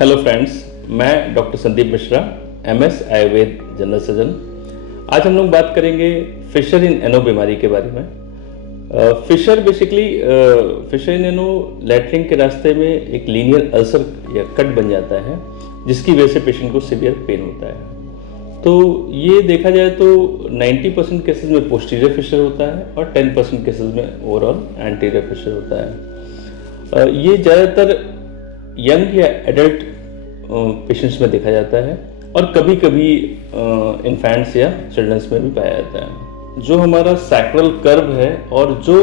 Hello friends, मैं doctor Sandeep Mishra, MS Ayurveda general surgeon. आज हम लोग बात करेंगे फिशर इन एनो बीमारी के बारे में। फिशर बेसिकली फिशर इन एनो लैट्रिन के रास्ते में एक लीनियर अल्सर या कट बन जाता है, जिसकी वजह से पेशेंट को सीवियर पेन होता है। तो ये देखा जाए तो 90% केसेस में पोस्टीरियर फिशर होता है और 10% केसेस में ओवरऑल एंटीरियर फिशर होता है। ये ज़्यादातर यंग या एडल्ट पेशेंट्स में देखा जाता है और कभी कभी इन्फेंट्स या चिल्ड्रंस में भी पाया जाता है। जो हमारा सैक्रल कर्व है और जो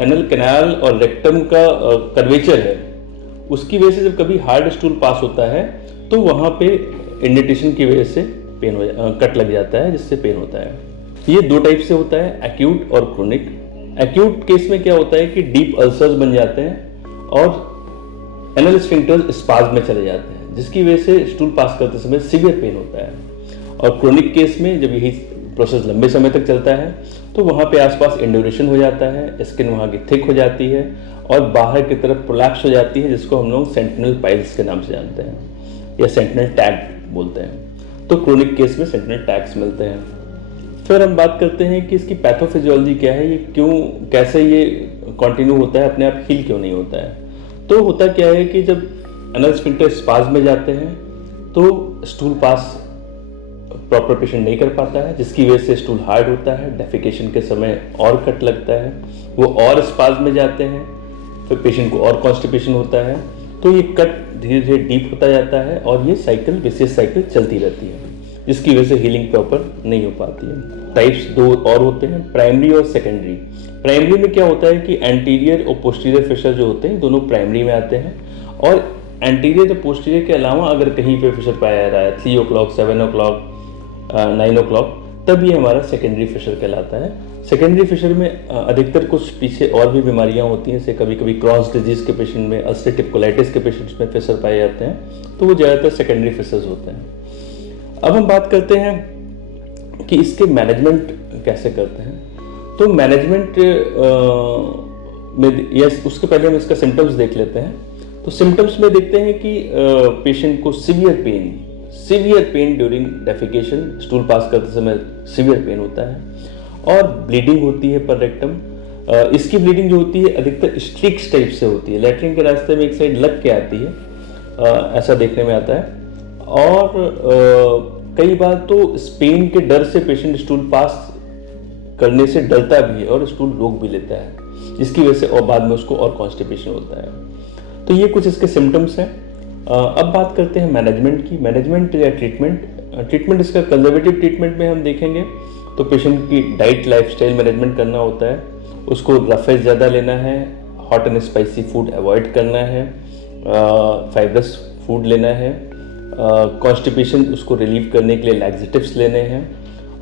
एनल कैनाल और रेक्टम का कर्वेचर है, उसकी वजह से जब कभी हार्ड स्टूल पास होता है तो वहाँ पे इंडेंटेशन की वजह से पेन कट लग जाता है, जिससे पेन होता है। ये दो टाइप से होता है, एक्यूट और क्रोनिक। एक्यूट केस में क्या होता है कि डीप अल्सर्स बन जाते हैं और एनल स्फिंक्टर स्पाज्म में चले जाते हैं, जिसकी वजह से स्टूल पास करते समय सीवियर पेन होता है। और क्रोनिक केस में जब यही प्रोसेस लंबे समय तक चलता है तो वहाँ पे आसपास इंड्यूरेशन हो जाता है, स्किन वहाँ की थिक हो जाती है और बाहर की तरफ प्रोलैप्स हो जाती है, जिसको हम लोग सेंटिनल पाइल्स के नाम से जानते हैं या सेंटिनल टैग बोलते हैं। तो क्रोनिक केस में सेंटिनल टैग्स मिलते हैं। फिर हम बात करते हैं कि इसकी पैथोफिजियोलॉजी क्या है, ये क्यों कैसे ये कंटिन्यू होता है, अपने आप हील क्यों नहीं होता है। तो होता क्या है कि जब एनल स्फिंक्टर स्पाज्म में जाते हैं तो स्टूल पास प्रॉपर पेशेंट नहीं कर पाता है, जिसकी वजह से स्टूल हार्ड होता है, डेफिकेशन के समय और कट लगता है, वो और स्पाज्म में जाते हैं, फिर पेशेंट को और कॉन्स्टिपेशन होता है। तो ये कट धीरे धीरे डीप होता जाता है और ये साइकिल विशेष साइकिल चलती रहती है, जिसकी वजह से हीलिंग प्रॉपर नहीं हो पाती है। टाइप्स दो और होते हैं, प्राइमरी और सेकेंडरी। प्राइमरी में क्या होता है कि एंटीरियर और पोस्टीरियर फिशर जो होते हैं दोनों प्राइमरी में आते हैं, और एंटीरियर और पोस्टीरियर के अलावा अगर कहीं पे फिशर पाया जा रहा है 3 o'clock, 7 o'clock, 9 o'clock, तब ये हमारा सेकेंडरी फिशर कहलाता है। सेकेंडरी फिशर में अधिकतर कुछ पीछे और भी बीमारियां होती हैं, जैसे कभी कभी क्रॉस डिजीज के पेशेंट में, अल्सरेटिव कोलाइटिस के पेशेंट्स में फिशर पाए जाते हैं, तो वो ज़्यादातर सेकेंडरी फिशर्स होते हैं। अब हम बात करते हैं कि इसके मैनेजमेंट कैसे करते हैं। तो मैनेजमेंट में या उसके पहले हम इसका सिम्टम्स देख लेते हैं। तो सिम्टम्स में देखते हैं कि पेशेंट को severe pain during defecation, stool pass करते समय सीवियर पेन होता है और ब्लीडिंग होती है पर रेक्टम। इसकी ब्लीडिंग जो होती है अधिकतर स्ट्रिक्स टाइप से होती है, लैट्रिन के रास्ते में एक साइड लग के आती है, ऐसा देखने में आता है। और कई बार तो पेन के डर से पेशेंट स्टूल पास करने से डरता भी है और स्टूल रोक भी लेता है, जिसकी वजह से और बाद में उसको और कॉन्स्टिपेशन होता है। तो ये कुछ इसके सिम्टम्स हैं। अब बात करते हैं मैनेजमेंट की। मैनेजमेंट या ट्रीटमेंट इसका कंजर्वेटिव ट्रीटमेंट में हम देखेंगे तो पेशेंट की डाइट लाइफस्टाइल मैनेजमेंट करना होता है, उसको रफेज ज़्यादा लेना है, hot and spicy food avoid करना है, फाइब्रस फूड लेना है, कॉन्स्टिपेशन उसको रिलीव करने के लिए लैक्सेटिव्स लेने हैं,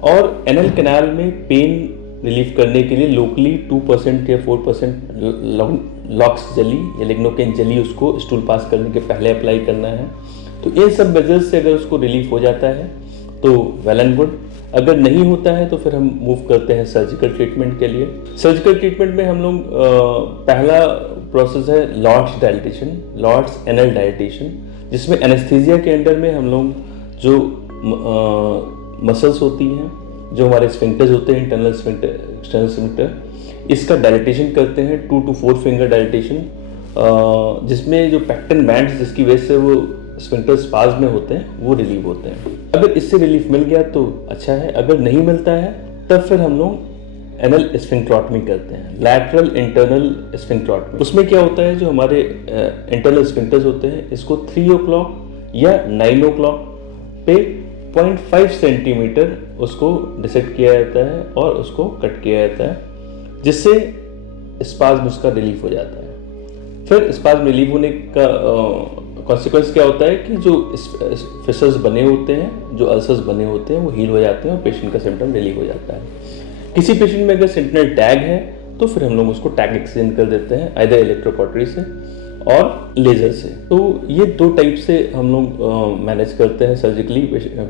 और एनल कैनाल में पेन रिलीव करने के लिए लोकली 2% या 4% लॉक्स जेली या लिग्नोकेन जेली उसको स्टूल पास करने के पहले अप्लाई करना है। तो इन सब मेजर्स से अगर उसको रिलीफ हो जाता है तो वेल एंड गुड। अगर नहीं होता है तो फिर हम मूव करते हैं सर्जिकल ट्रीटमेंट के लिए। सर्जिकल ट्रीटमेंट में हम लोग पहला प्रोसेस है Lord's dilatation, Lord's anal dilatation, जिसमें एनेस्थीसिया के अंडर में हम लोग जो मसल्स होती हैं, जो हमारे स्फिंक्टर्स होते हैं, इंटरनल स्फिंक्टर, एक्सटर्नल स्फिंक्टर, इसका डायलिटेशन करते हैं 2 to 4 फिंगर डायलिटेशन, जिसमें जो पैक्टन बैंड्स जिसकी वजह से वो स्फिंक्टर स्पाज्म में होते हैं वो रिलीव होते हैं। अगर इससे रिलीफ मिल गया तो अच्छा है, अगर नहीं मिलता है तब फिर हम लोग एनल स्फिंक्ट्रोटमी करते हैं, लैटरल इंटरनल स्फिंक्ट्रोटमी। उसमें क्या होता है, जो हमारे इंटरनल स्फिंक्टर्स होते हैं इसको 3 o'clock या 9 o'clock पे 0.5 सेंटीमीटर उसको डिसेक्ट किया जाता है और उसको कट किया जाता है, जिससे स्पाज्म उसका रिलीफ हो जाता है। फिर स्पाज्म रिलीव होने का कॉन्सिक्वेंस क्या होता है कि जो फिशर्स बने होते हैं, जो अल्सर्स बने होते हैं वो हील हो जाते हैं और पेशेंट का सिम्टम रिलीव हो जाता है। किसी पेशेंट में अगर सेंटिनल टैग है तो फिर हम लोग उसको टैग एक्सचेंज कर देते हैं, आइदर इलेक्ट्रोकॉटरी से और लेज़र से। तो ये दो टाइप से हम लोग मैनेज करते हैं सर्जिकली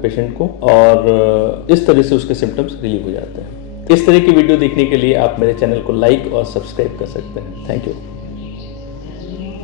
पेशेंट को, और इस तरह से उसके सिम्टम्स रिलीव हो जाते हैं। इस तरह की वीडियो देखने के लिए आप मेरे चैनल को लाइक और सब्सक्राइब कर सकते हैं। Thank you.